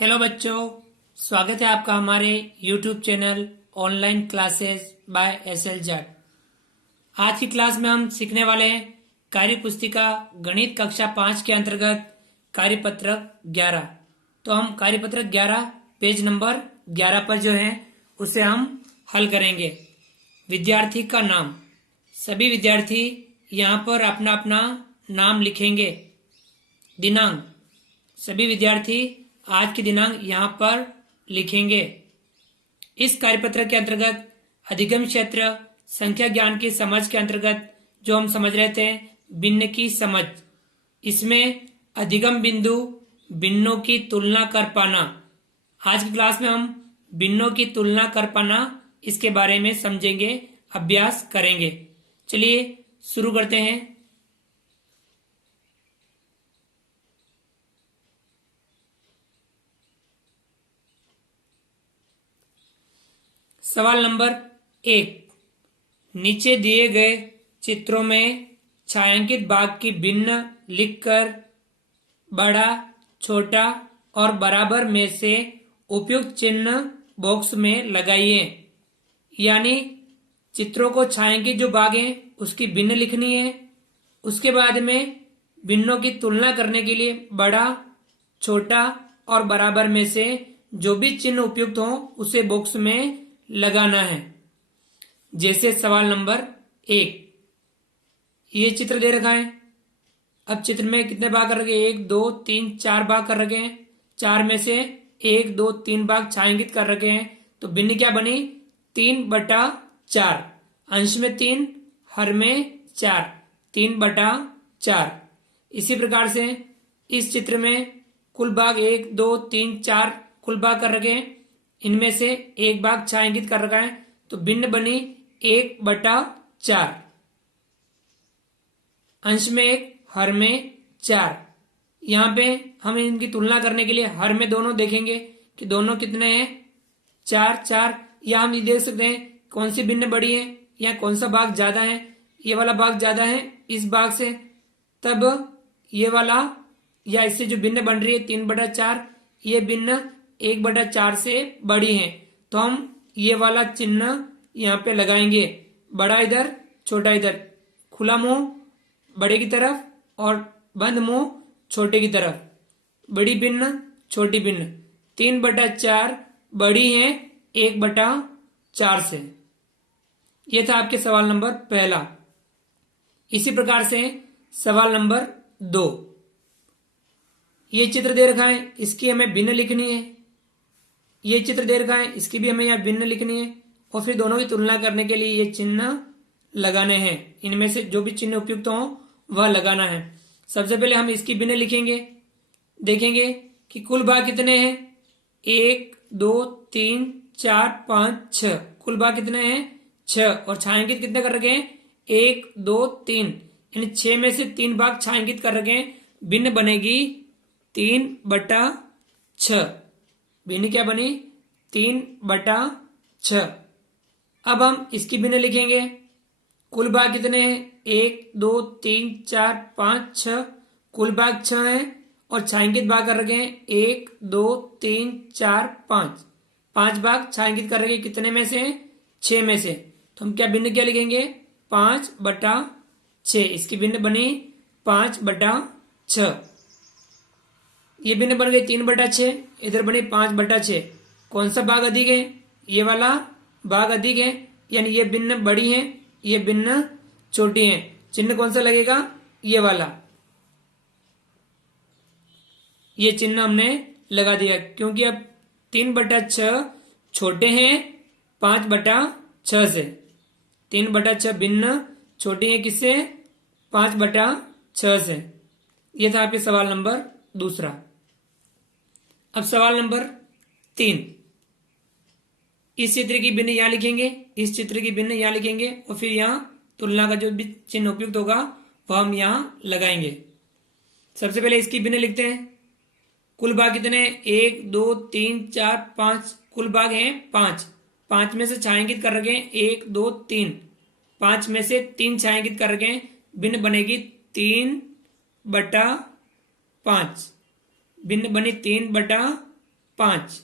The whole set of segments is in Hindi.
हेलो बच्चों, स्वागत है आपका हमारे YouTube channel online classes bye SL Jat. आज की क्लास में हम सीखने वाले हैं कार्य पुस्तिका गणित कक्षा 5 के अंतर्गत कार्यपत्रक 11। तो हम कार्यपत्रक 11 पेज नंबर 11 पर जो है उसे हम हल करेंगे। विद्यार्थी का नाम, सभी विद्यार्थी यहाँ पर अपना अपना नाम लिखेंगे। दिनांक, सभी विद्यार्थी आज की दिनांक यहाँ पर लिखेंगे। इस कार्यपत्र के अंतर्गत अधिगम क्षेत्र संख्या ज्ञान की समझ के अंतर्गत जो हम समझ रहे थे भिन्न की समझ, इसमें अधिगम बिंदु भिन्नों की तुलना कर पाना। आज की क्लास में हम भिन्नों की तुलना कर पाना इसके बारे में समझेंगे, अभ्यास करेंगे। चलिए शुरू करते हैं। सवाल नंबर 1, नीचे दिए गए चित्रों में छायांकित भाग की भिन्न लिखकर बड़ा, छोटा और बराबर में से उपयुक्त चिन्ह बॉक्स में लगाइए। यानी चित्रों को छायांकित जो भाग है उसकी भिन्न लिखनी है। उसके बाद में भिन्नों की तुलना करने के लिए बड़ा, छोटा और बराबर में से जो भी चिन्ह उपयुक्त हो उसे बॉक्स में लगाना है। जैसे सवाल नंबर 1, ये चित्र दे रखा है। अब चित्र में कितने भाग कर रखे हैं? 1 2 3 4 भाग कर रखे हैं। 4 में से 1 2 3 भाग छायांकित कर रखे हैं। तो भिन्न क्या बनी? 3/4। अंश में 3, हर में 4, 3/4। इसी प्रकार से इस चित्र में कुल भाग 1 2 3 4 कुल भाग कर रखे हैं। इनमें से एक भाग छायांकित कर रखा है तो भिन्न बनी 1/4। अंश में 1, हर में 4। यहाँ पे हम इनकी तुलना करने के लिए हर में दोनों देखेंगे कि दोनों कितने हैं, 4 4। या हम ये देख सकते हैं कौन सी भिन्न बड़ी है या कौन सा भाग ज्यादा है। ये वाला भाग ज्यादा है इस भाग से, तब ये वाला या इससे जो भिन्न बन रही है 3/4, ये भिन्न 1/4 से बड़ी है। तो हम ये वाला चिन्ह यहाँ पे लगाएंगे, बड़ा इधर छोटा इधर, खुला मुंह बड़े की तरफ और बंद मुंह छोटे की तरफ। बड़ी भिन्न छोटी भिन्न, 3/4 बड़ी है 1/4 से। ये था आपके सवाल नंबर पहला। इसी प्रकार से सवाल नंबर 2, ये चित्र दे रखा है, इसकी हमें भिन्न लिखनी है। ये चित्र दे रखा है, इसकी भी हमें यहाँ भिन्न लिखनी है और फिर दोनों की तुलना करने के लिए ये चिन्ह लगाने हैं। इनमें से जो भी चिन्ह उपयुक्त हो वह लगाना है। सबसे पहले हम इसकी भिन्न लिखेंगे। देखेंगे कि कुल भाग कितने हैं, 1 2 3 4 5 6। कुल भाग कितने हैं, 6। और छायांकित कितने कर रखे हैं, 1 2 3। इन 6 में से 3 भाग छायांकित कर रखे हैं। भिन्न बनेगी 3/6। भिन्न क्या बनी, 3/6। अब हम इसकी भिन्न लिखेंगे। कुल भाग कितने हैं, 1 2 3 4 5 6। कुल भाग 6 है और छायांकित भाग कर रखे हैं 1 2 3 4 5। 5 भाग छायांकित कर रखे हैं कितने में से, 6 में से। तो हम क्या भिन्न क्या लिखेंगे, 5/6। इसकी भिन्न बनी 5/6। ये भिन्न बन गई 3/6, इधर बनी 5/6। कौन सा भाग अधिक है, ये वाला भाग अधिक है, यानी ये भिन्न बड़ी है, ये भिन्न छोटी है। चिन्ह कौन सा लगेगा, ये वाला। ये चिन्ह हमने लगा दिया क्योंकि अब 3/6 छोटे हैं 5/6 से। 3/6 भिन्न छोटी है किससे, 5/6 से। ये था आपके सवाल नंबर दूसरा। अब सवाल नंबर 3, इस चित्र की भिन्न यहां लिखेंगे, इस चित्र की भिन्न यहां लिखेंगे और फिर यहां तुलना का जो भी चिन्ह उपयुक्त होगा वह हम यहां लगाएंगे। सबसे पहले इसकी भिन्न लिखते हैं। कुल भाग कितने, 1 2 3 4 5। कुल भाग हैं 5। 5 में से छायांकित कर रखे हैं 1 2 3। 5 में से 3 छायांकित कर रखे हैं। भिन्न बनेगी 3/5। भिन्न बनी 3/5। 5।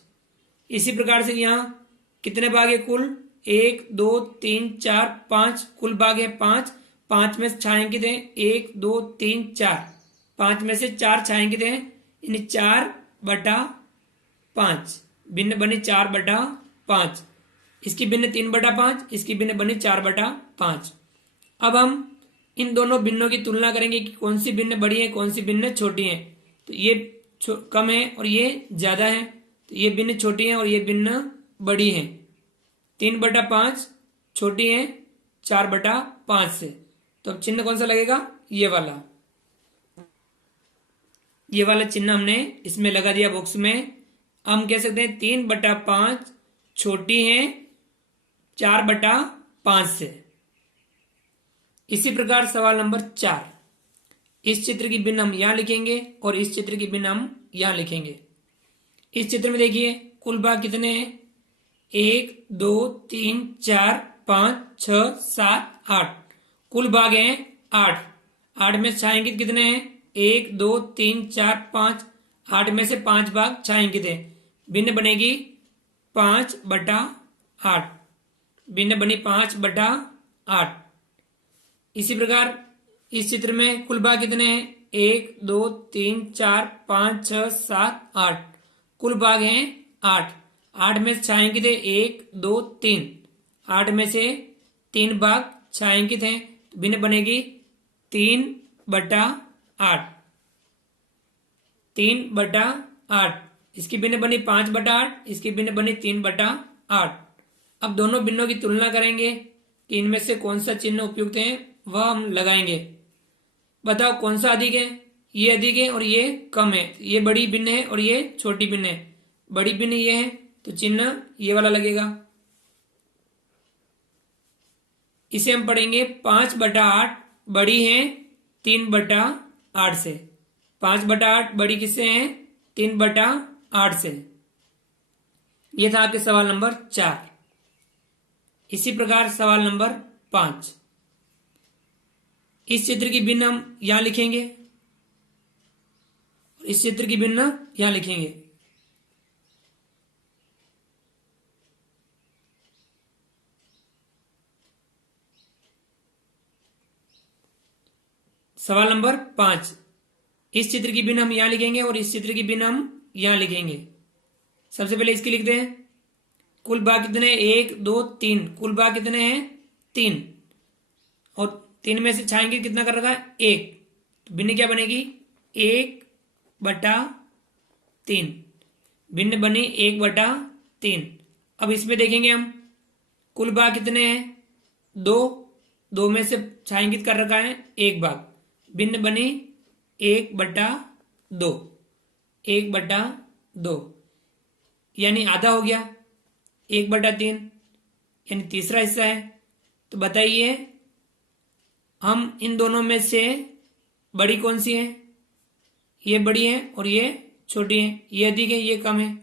इसी प्रकार से यहाँ कितने भाग है कुल? 1 2 3 4 5, कुल भाग है 5। 5 में से छायांकित है 1 2 3 4, 5 में से 4 छायांकित है, यानी 4/5। भिन्न बनी 4/5। इसकी भिन्न 3/5, इसकी भिन्न बनी 4/5। अब हम इन दोनों भिन्नों की तुलना करेंगे कि कौन सी भिन्न बड़ी है, कौन सी भिन्न छोटी है। तो ये कम है और ये ज्यादा है, तो ये भिन्न छोटी है और ये भिन्न बड़ी है। 3/5 छोटी है 4/5 से। तो अब चिन्ह कौन सा लगेगा? ये वाला चिन्ह हमने इसमें लगा दिया बॉक्स में। हम कह सकते हैं 3/5 छोटी है 4/5 से। इसी प्रकार सवाल नंबर 4, इस चित्र की भिन्न हम यहां लिखेंगे और इस चित्र की भिन्न हम यहां लिखेंगे। इस चित्र में देखिए कुल भाग कितने हैं? 1 2 3 4 5 6 7 8, कुल भाग हैं 8। 8 में छायांकित कितने हैं? 1 2 3 4 5, 8 में से 5 भाग छायांकित है। भिन्न बनेगी 5/8, भिन्न बनी 5/8। इसी प्रकार इस चित्र में कुल भाग कितने हैं? 1 2 3 4 5 6 7 8, कुल भाग हैं 8। 8 में से छायांकित है 1 2 3, 8 में से 3 भाग छायांकित हैं, तो भिन्न बनेगी 3/8। 3/8, इसकी भिन्न बनी 5/8, इसकी भिन्न बनी 3/8। अब दोनों भिन्नों की तुलना करेंगे कि इनमें से कौन सा चिन्ह उपयुक्त है, वह हम लगाएंगे। बताओ कौन सा अधिक है? ये अधिक है और ये कम है। ये बड़ी भिन्न है और ये छोटी भिन्न है। बड़ी भिन्न ये है, तो चिन्ह ये वाला लगेगा। इसे हम पढ़ेंगे 5/8 बड़ी है 3/8 से। 5/8 बड़ी किससे है? 3/8 से। यह था आपके सवाल नंबर 4। इसी प्रकार सवाल नंबर 5, इस चित्र की भिन्न हम यहां लिखेंगे और इस चित्र की भिन्न यहां लिखेंगे। सवाल नंबर 5, इस चित्र की भिन्न हम यहां लिखेंगे और इस चित्र की भिन्न हम यहां लिखेंगे। सबसे पहले इसकी लिखते हैं। कुल भाग कितने? 1 2 3, कुल भाग कितने हैं? 3, और 3 में से छायांकित कितना कर रखा है? 1, तो भिन्न क्या बनेगी? 1/3, भिन्न बनी 1/3। अब इसमें देखेंगे हम कुल भाग कितने हैं? 2, 2 में से छायांकित कर रखा है 1 भाग, भिन्न बनी 1/2, 1/2, यानी आधा हो गया। 1/3 यानी तीसरा हिस्सा है। तो बताइए हम इन दोनों में से बड़ी कौन सी है? ये बड़ी है और ये छोटी है। ये अधिक है, ये कम है।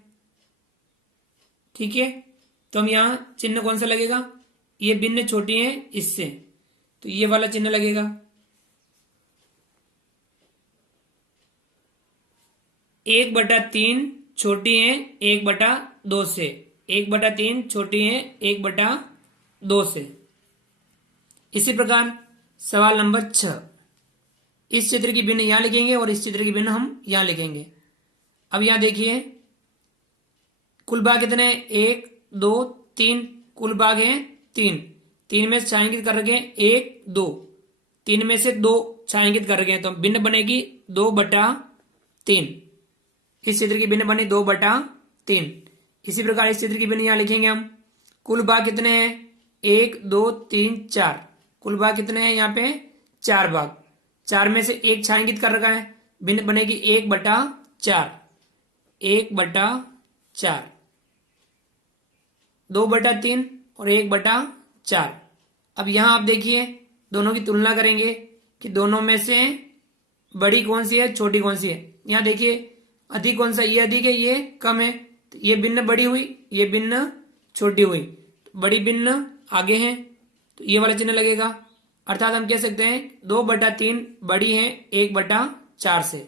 ठीक है, तो हम यहां चिन्ह कौन सा लगेगा? ये भिन्न छोटी है इससे, तो ये वाला चिन्ह लगेगा। 1/3 छोटी है 1/2 से। 1/3 छोटी है 1/2 से। इसी प्रकार सवाल नंबर 6, इस चित्र की भिन्न यहां लिखेंगे और इस चित्र की भिन्न हम यहां लिखेंगे। अब यहां देखिए कुल भाग कितने? 1 2 3, कुल भाग है 3। 3 में से छायांकित कर रखे 1 2, 3 में से 2 छायांकित कर रखे, तो भिन्न बनेगी 2/3। इस चित्र की भिन्न बनी 2/3। इसी प्रकार इस चित्र की भिन्न यहां लिखेंगे हम। कुल भाग कितने हैं? 1 2 3 4, कुल भाग कितने हैं? यहाँ पे 4 भाग। 4 में से 1 छायांकित कर रखा है, भिन्न बनेगी 1/4, 1/4, 2/3 और 1/4। अब यहां आप देखिए दोनों की तुलना करेंगे कि दोनों में से बड़ी कौन सी है, छोटी कौन सी है। यहां देखिए अधिक कौन सा? ये अधिक है, ये कम है, तो ये भिन्न बड़ी हुई, ये भिन्न छोटी हुई। तो बड़ी भिन्न आगे है, तो ये वाला चिन्ह लगेगा। अर्थात हम कह सकते हैं 2/3 बड़ी है 1/4 से।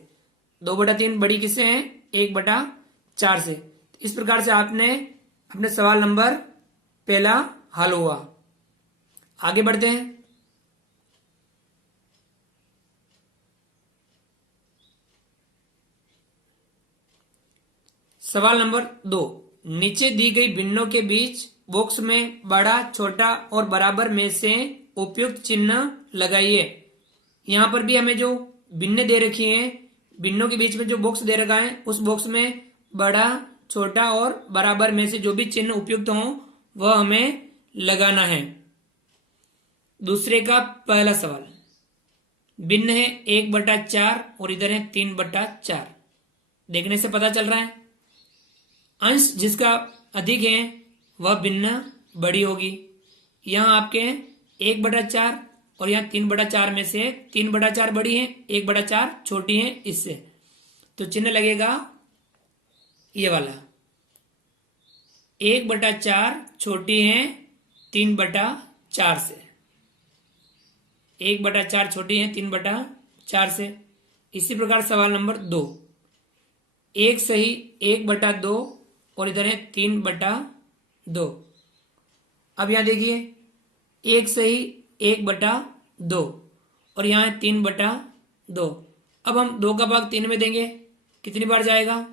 2/3 बड़ी किससे है? 1/4 से। इस प्रकार से आपने अपने सवाल नंबर पहला हल हुआ। आगे बढ़ते हैं। सवाल नंबर 2, नीचे दी गई भिन्नों के बीच बॉक्स में बड़ा, छोटा और बराबर में से उपयुक्त चिन्ह लगाइए। यहां पर भी हमें जो भिन्न दे रखी हैं, भिन्नों के बीच में जो बॉक्स दे रखा है उस बॉक्स में बड़ा, छोटा और बराबर में से जो भी चिन्ह उपयुक्त हो वह हमें लगाना है। दूसरे का पहला सवाल, भिन्न है 1/4 और इधर है 3/4। देखने से पता चल रहा है अंश जिसका अधिक है वह भिन्न बड़ी होगी। यहां आपके 1/4 और यहाँ 3/4 में से 3/4 बड़ी है, 1/4 छोटी है इससे, तो चिन्ह लगेगा ये वाला। 1/4 छोटी है 3/4 से, 1/4 छोटी है 3/4 से। इसी प्रकार सवाल नंबर 2, 1 सही 1/2 और इधर है 3/2। अब यहां देखिए 1 सही 1/2 और यहाँ है 3/2। अब हम 2 का भाग 3 में देंगे, कितनी बार जाएगा?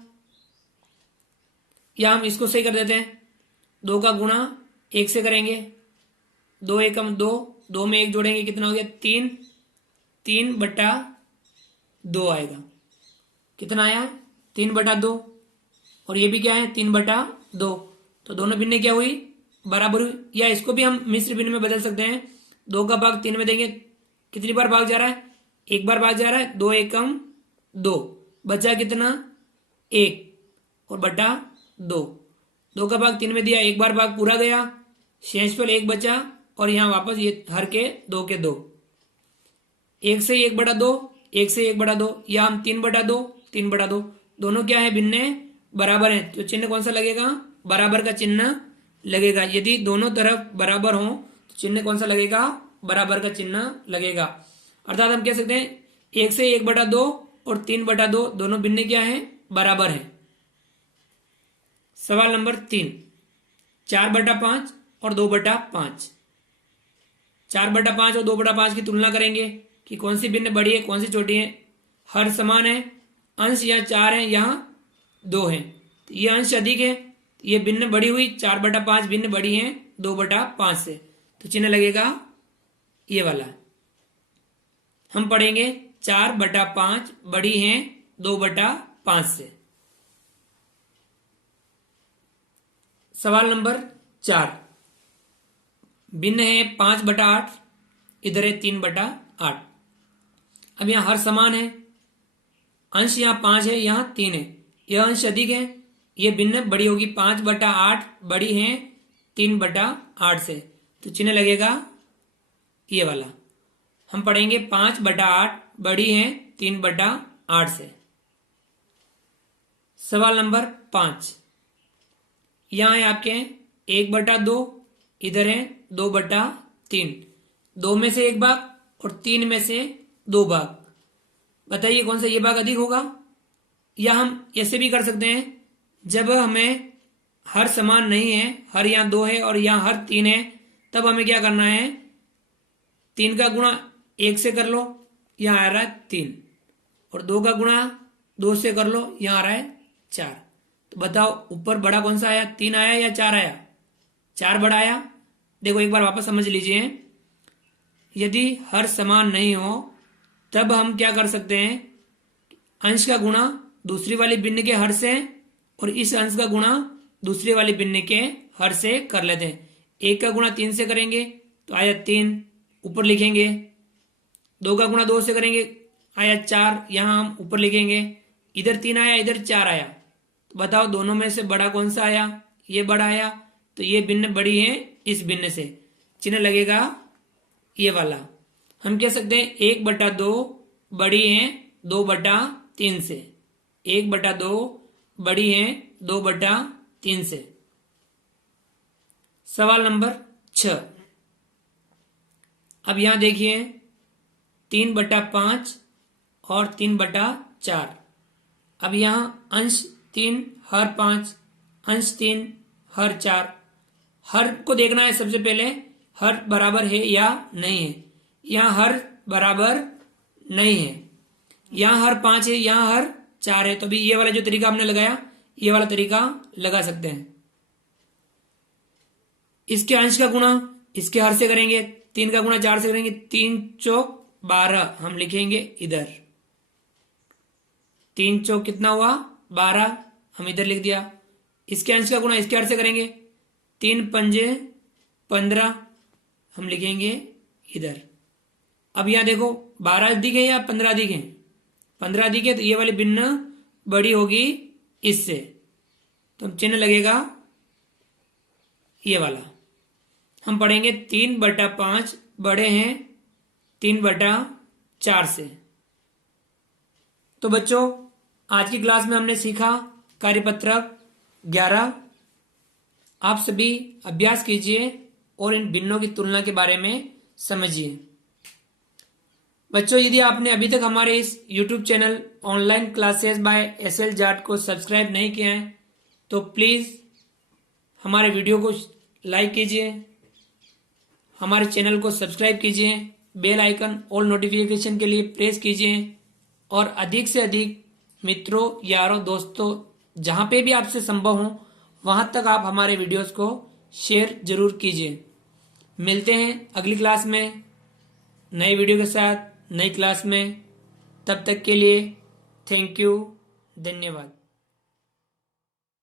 या हम इसको सही कर देते हैं, 2 का गुणा 1 से करेंगे, 2 एकम 2, 2 में 1 जोड़ेंगे, कितना हो गया 3, 3/2 आएगा। कितना आया 3/2 और ये भी क्या है 3/2, तो दोनों भिन्न क्या हुई बराबर हुई। या इसको भी हम मिश्र भिन्न में बदल सकते हैं, 2 का भाग 3 में देंगे, कितनी बार भाग जा रहा है 1 बार भाग जा रहा है, 2 एकम 2, बचा कितना 1 और बटा 2, 2 का भाग 3 में दिया, 1 बार भाग पूरा गया, शेषफल 1 बचा और यहां वापस ये हर के 2 के 2, 1 से 1/2, 1 से 1/2, या हम 3/2, 3/2, दोनों क्या है भिन्न बराबर है, तो चिन्ह कौन सा लगेगा बराबर का चिन्ह लगेगा। यदि दोनों तरफ बराबर हो तो चिन्ह कौन सा लगेगा बराबर का चिन्ह लगेगा। अर्थात हम कह सकते हैं 1 से 1/2 और 3/2 दोनों भिन्न क्या है बराबर है। सवाल नंबर 3, 4/5 और 2/5। 4/5 और 2/5 की तुलना करेंगे कि कौन सी भिन्न बड़ी है कौन सी छोटी है। हर समान है, अंश यहाँ 4 है यहाँ 2 है, तो ये अंश अधिक है, ये भिन्न बड़ी हुई, 4/5 भिन्न बड़ी है 2/5 से, तो चिन्ह लगेगा ये वाला। हम पढ़ेंगे 4/5 बड़ी है 2/5 से। सवाल नंबर 4, भिन्न है 5/8, इधर है 3/8। अब यहां हर समान है, अंश यहाँ 5 है यहाँ 3 है, यह अंश अधिक है, ये भिन्न बड़ी होगी, 5/8 बड़ी है 3/8 से, तो चिन्ह लगेगा ये वाला। हम पढ़ेंगे 5/8 बड़ी है 3/8 से। सवाल नंबर 5, यहां है आपके 1/2, इधर है 2/3, 2 में से 1 भाग और 3 में से 2 भाग, बताइए कौन सा ये भाग अधिक होगा। या हम ऐसे भी कर सकते हैं, जब हमें हर समान नहीं है, हर यहाँ 2 है और यहाँ हर 3 है, तब हमें क्या करना है 3 का गुणा 1 से कर लो, यहाँ आ रहा है 3, और 2 का गुणा 2 से कर लो, यहाँ आ रहा है 4। तो बताओ ऊपर बड़ा कौन सा आया, 3 आया या 4 आया? 4 बड़ा आया। देखो एक बार वापस समझ लीजिए, यदि हर समान नहीं हो तब हम क्या कर सकते हैं, अंश का गुणा दूसरी वाली भिन्न के हर से और इस अंश का गुणा दूसरी वाली भिन्न के हर से कर लेते हैं। 1 का गुणा 3 से करेंगे तो आया 3, ऊपर लिखेंगे, 2 का गुणा 2 से करेंगे आया 4, यहां हम ऊपर लिखेंगे, इधर 3 आया इधर 4 आया, तो बताओ दोनों में से बड़ा कौन सा आया, ये बड़ा आया, तो ये भिन्न बड़ी है इस भिन्न से, चिन्ह लगेगा ये वाला। हम कह सकते हैं 1/2 बड़ी है 2/3 से, 1/2 बड़ी है 2/3 से। सवाल नंबर 6, अब यहां देखिए 3/5 और 3/4। अब यहां अंश 3 हर 5, अंश 3 हर 4। हर को देखना है सबसे पहले, हर बराबर है या नहीं है। यहाँ हर बराबर नहीं है, यहाँ हर 5 है, यहाँ हर 4 है। तो अभी ये वाला जो तरीका हमने लगाया, ये वाला तरीका लगा सकते हैं। इसके अंश का गुणा इसके हर से करेंगे, 3 का गुणा 4 से करेंगे, 3 चौक 12 हम लिखेंगे इधर। 3 चौक कितना हुआ 12, हम इधर लिख दिया। इसके अंश का गुणा इसके हर से करेंगे, 3 पंजे 15 हम लिखेंगे इधर। अब यहां देखो 12 अधिक है या 15 अधिक है, 15 अधिक है, तो ये वाली भिन्न बड़ी होगी इससे, तो चिन्ह लगेगा ये वाला। हम पढ़ेंगे 3/5 बड़े हैं 3/4 से। तो बच्चों आज की क्लास में हमने सीखा कार्यपत्रक 11। आप सभी अभ्यास कीजिए और इन भिन्नों की तुलना के बारे में समझिए। बच्चों यदि आपने अभी तक हमारे इस YouTube channel online classes bye SL Jat को सब्सक्राइब नहीं किया है तो प्लीज़ हमारे वीडियो को लाइक कीजिए, हमारे चैनल को सब्सक्राइब कीजिए, बेल आइकन ऑल नोटिफिकेशन के लिए प्रेस कीजिए और अधिक से अधिक मित्रों, यारों, दोस्तों जहाँ पे भी आपसे संभव हो वहाँ तक आप हमारे वीडियोस को शेयर जरूर कीजिए। मिलते हैं अगली क्लास में नए वीडियो के साथ, नई क्लास में। तब तक के लिए थैंक यू, धन्यवाद।